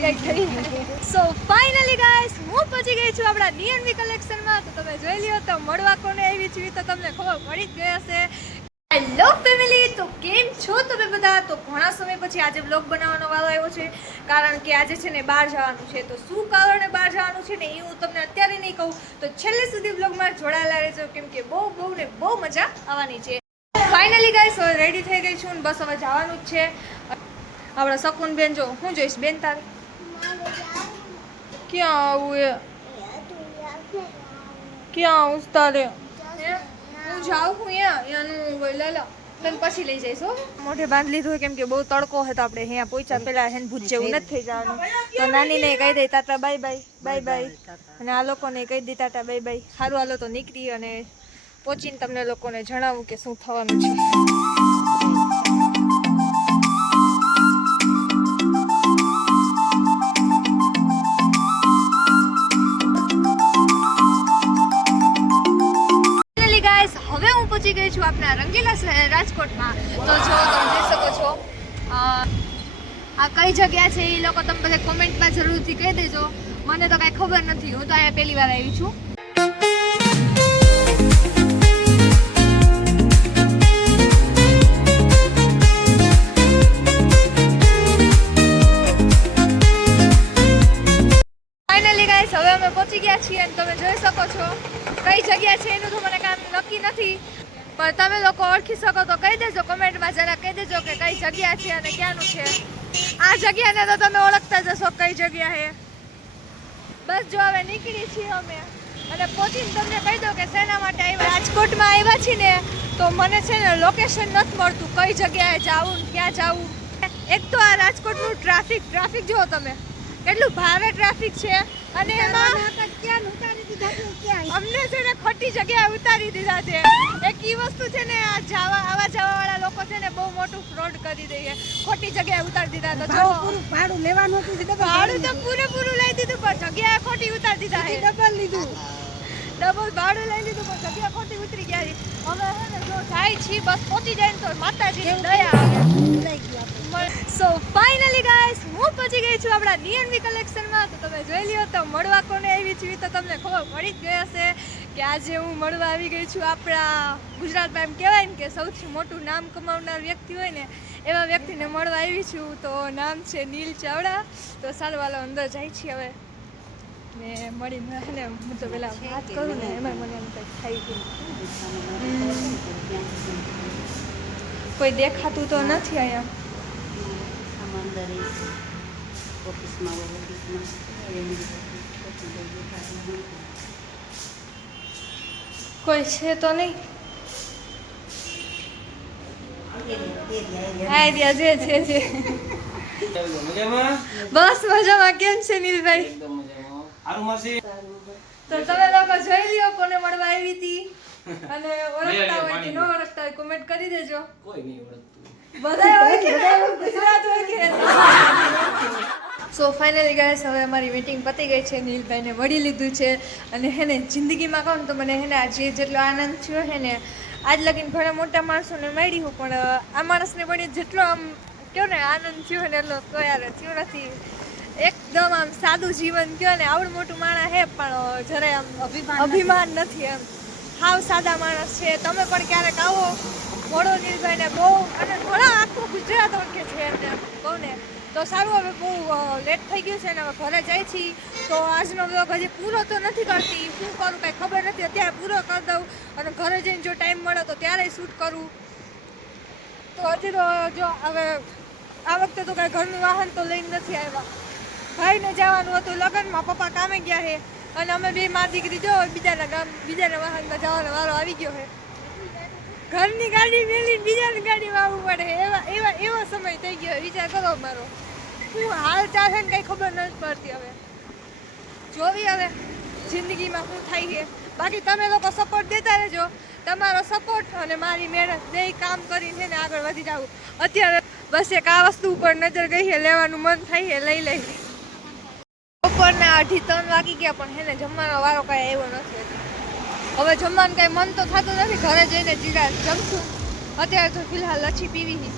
So finally guys હું પહોંચી ગઈ છું આપણા ડીએનવી કલેક્શનમાં. તો તમે જોઈ લ્યો તો મળવા કોને આવી છું તો તમને ખબર પડી જ ગઈ હશે. હેલો ફેમિલી, તો કેમ છો તમે બધા? તો ઘણા સમય પછી આજે વ્લોગ બનાવવાનો વારો આવ્યો છે, કારણ કે આજે છે ને બહાર જવાનું છે. તો શું કારણે બહાર જવાનું છે ને એ હું તમને અત્યારે નહીં કહું, તો છેલ્લે સુધી વ્લોગમાં જોડાયેલા રહેજો, કેમ કે બહુ મજા આવવાની છે. ફાઇનલી ગાઈસ હવે રેડી થઈ ગઈ છું, બસ હવે જવાનું જ છે. આપણા શકુન બેન જો હું જોઈશ બેન તારે ક્યાં આવું એ ક્યાં આવું તારે હું જાઉં હું એનું લેલા તને પછી લઈ જઈશ. હો મોઢે બાંધી લીધું કેમ કે બહુ તડકો હતો. આપણે અહીંયા પહોંચ્યા પેલા હેન ભૂત જેવું નથી થઈ જવાનું. તો નાનીને કહી દઈ તાતા બાય બાય બાય બાય, અને આ લોકોને કહી દઈ તાતા બાય બાય. સારું હાલો તો નીકળી અને પહોંચીને તમને લોકોને જણાવું કે શું થવાનું છે. પહોંચી ગઈ છું આપણા રંગીલા શહેર રાજકોટમાં. તો જો તમે જોઈ શકો છો આ કઈ જગ્યા છે એ લોકો તમે બધા કોમેન્ટમાં જરૂરથી કહી દેજો. મને તો કાંઈ ખબર નથી, હું તો અહીંયા પહેલી વાર આવી છું. ફાઇનલી ગાઈસ હવે અમે પહોંચી ગયા છીએ અને તમે જોઈ શકો છો કઈ જગ્યા છે એનું તો મને કામ નક્કી નથી, પણ તમે લોકો ઓળખી શકો તો કહી દેજો કોમેન્ટમાં. જરા કહી દેજો કે કઈ જગ્યા છે અને ક્યાંનું છે. આ જગ્યાને તો તમે ઓળખતા જશો કઈ જગ્યા છે. બસ જો હવે નીકળી છીએ અમે અને પહોંચીને તમને કહી દો કે શેના માટે આવ્યા. રાજકોટમાં આવ્યા છીએ ને તો મને છે ને લોકેશન નથી મળતું, કઈ જગ્યાએ જવું ને ક્યાં જવું. એક તો આ રાજકોટનું ટ્રાફિક જુઓ તમે, કેટલું ભારે ટ્રાફિક છે. અને એમાં અમને છે ને ખોટી જગ્યાએ ઉતારી દીધા છે. એક ઈ વસ્તુ છે ને આ આવા જવા વાળા લોકો છે ને બહુ મોટું ફ્રોડ કરી દે છે. ખોટી જગ્યાએ ઉતારી દીધા. તો જો ભાડું લેવાનું હતું, ભાડું તો પૂરેપૂરું લઈ દીધું, પણ જગ્યાએ ખોટી ઉતારી દીધા છે. ડબલ ભાડું લઈ લીધું, પણ જગ્યા ખોટી ઉતરી ગયા છે. હવે હે ને જો જાય છી બસ પહોંચી જાય ને તો માતાજીની દયા આવે. સો ફાઇનલી ગાઈસ હું પહોંચી ગઈ છું આપણા ડીએનવી કલેક્શનમાં. તો તમે જોઈ લ્યો તો મળવા કોને આવી છું તો તમને ખબર પડી જ ગઈ હશે કે આજે હું મળવા આવી ગઈ છું આપણા ગુજરાતમાં. એમ કહેવાય ને કે સૌથી મોટું નામ કમાવનાર વ્યક્તિ હોય ને એવા વ્યક્તિને મળવા આવી છું. તો નામ છે નીલ ચાવડા. તો સારું વાલો અંદર જાય છે હવે ને મળી ને હું તો પેલા વાત કરું ને એમાં મને એમ કંઈક થઈ ગયું. કોઈ દેખાતું તો નથી અહીંયા. કોઈ છે તો નહીં. બસ મજામાં. કેમ છે નીલભાઈ? તો તમે લોકો જોઈ લ્યો કોને મળવા આવી હતી અને ઓળખતા હોય કે ન ઓળખતા હોય કોમેન્ટ કરી દેજો. કોઈ નહીં ઓળખતું, બધા ગુજરાત હોય કે. સો ફાઇનલી ગાઈસ હવે અમારી મીટિંગ પતી ગઈ છે. નીલભાઈને મળી લીધું છે અને હેને જિંદગીમાં કહું તો મને હેને આજે જેટલો આનંદ થયો હે ને આજ લગીને ઘણા મોટા માણસોને મળી હું, પણ આ માણસને મળી જેટલો આમ કહો ને આનંદ થયો ને એટલો તો યાર થયો નથી. એકદમ આમ સાદું જીવન કહો ને આવડું મોટું માણસ હે પણ જરાય આમ અભિમાન નથી. એમ હાવ સાદા માણસ છે. તમે પણ ક્યારેક આવો મોડો નીલભાઈને બહુ અને ઘણા આખું ગુજરાત ઓળખે છે એમને કહું ને. તો સારું હવે બહુ લેટ થઈ ગયું છે ને હવે ઘરે જાય છીએ. તો આજનો વ્લોગ હજી પૂરો તો નથી કરતી, શું કરું કાંઈ ખબર નથી. અત્યારે પૂરો કરી દઉં અને ઘરે જઈને જો ટાઈમ મળે તો ત્યારે શૂટ કરું. તો હજી તો જો હવે આ વખતે તો કાંઈ ઘરનું વાહન તો લઈને નથી આવ્યા. ભાઈને જવાનું હતું લગ્નમાં, પપ્પા કામે ગયા છે અને અમે બે મા દીકરી જો બીજાના વાહનમાં જવાનો વારો આવી ગયો છે. ઘરની ગાડી મેલીને બીજાની ગાડીમાં આવવું પડે એવો સમય થઈ ગયો. વિચાર કરો મારો શું હાલ ચાલે ને કંઈ ખબર નથી પડતી. હવે જોવી હવે જિંદગીમાં શું થાય છે. બાકી તમે લોકો સપોર્ટ દેતા રહેજો. તમારો સપોર્ટ અને મારી મહેનત બે કામ કરીને ને આગળ વધી જાવ. અત્યારે બસ એક આ વસ્તુ ઉપર નજર ગઈ છે, લેવાનું મન થાય છે, લઈ લઈ. બપોરના 2:30 વાગી ગયા પણ હેને જમવાનો વારો કાંઈ આવ્યો નથી. હવે જમવાનું કાંઈ મન તો થતું નથી. ઘરે જઈને જીરા જમશું. અત્યારે તો ફિલહાલ લચ્છી પીવી.